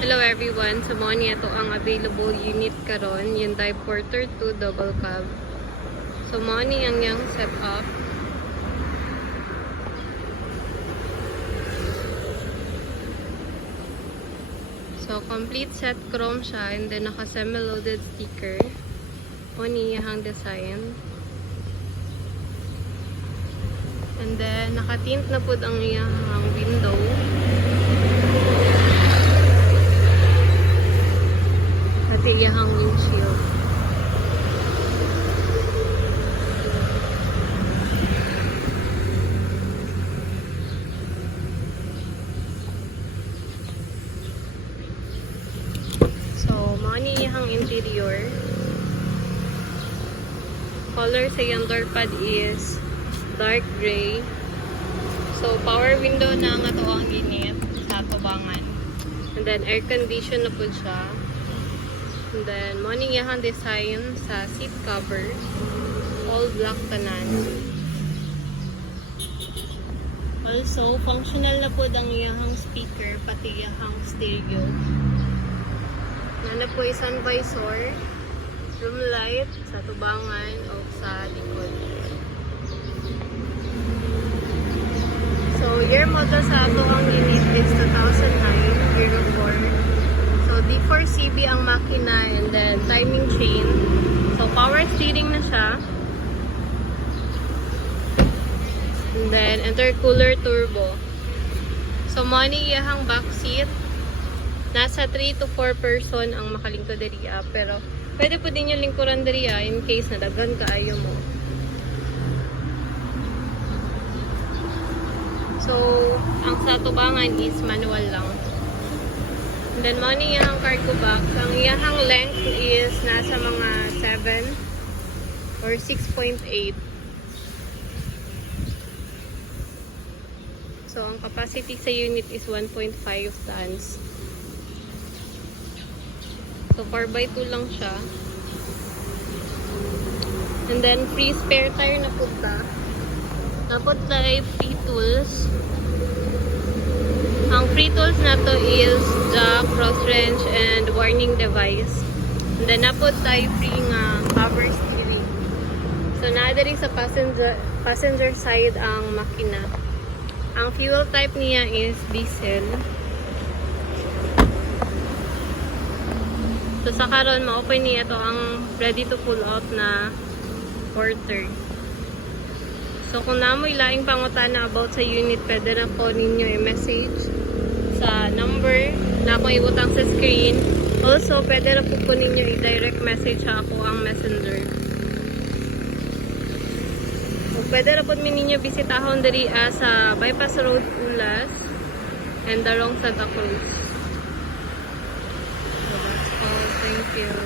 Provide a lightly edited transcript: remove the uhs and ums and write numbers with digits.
Hello everyone, sa mo niya ito ang available unit karon, yung Dive Porter 2 double cab. So mo ni ang yang setup. So complete set chrome siya and then naka semi-loaded sticker. Mo ni ang design. And then naka-tint na pud ang iyang window. Pati iyang windshield. So, money iyang interior. Color sa iyang door pad is dark gray. So, power window na nga to ang init sa tubangan. And then, air condition na po siya. And then, morning iyang design sa seat cover. All black tanan. Also, functional na po ang iyang speaker, pati iyang stereo. Nana po isang visor, room light sa tubangan o sa likod. So, year model sa ato ang unit is 2009, Euro 4. So, D4CB ang makina and then timing chain. So, power steering na siya. And then, intercooler turbo. So, money iyahang back seat. Nasa 3 to 4 person ang makalingkod diriya. Pero, pwede po din yung lingkuran diriya in case na daghan kaayo mo. So, ang sa tubangan is manual lang. And then, money iyahang cargo box. Ang iyahang length is nasa mga 7 or 6.8. So, ang capacity sa unit is 1.5 tons. So, 4x2 lang siya. And then, free spare tire na punta. Dapat tayo free tools. Ang free tools na to is jack, cross wrench, and warning device. And then, napod tayo free nga power steering. So, naadari sa passenger side ang makina. Ang fuel type niya is diesel. So, sa karon ma-open niya ito ang ready to pull out na porter. So, kung namoy laing pangutana about sa unit, pwede na po ninyo i-message sa number na akong ibutang sa screen. Also, pwede na po ninyo i-direct message sa ako ang messenger. So, pwede na po ninyo bisitahon diri sa Bypass Road, Ulas and Darong Santa Cruz. So, that's all. Thank you.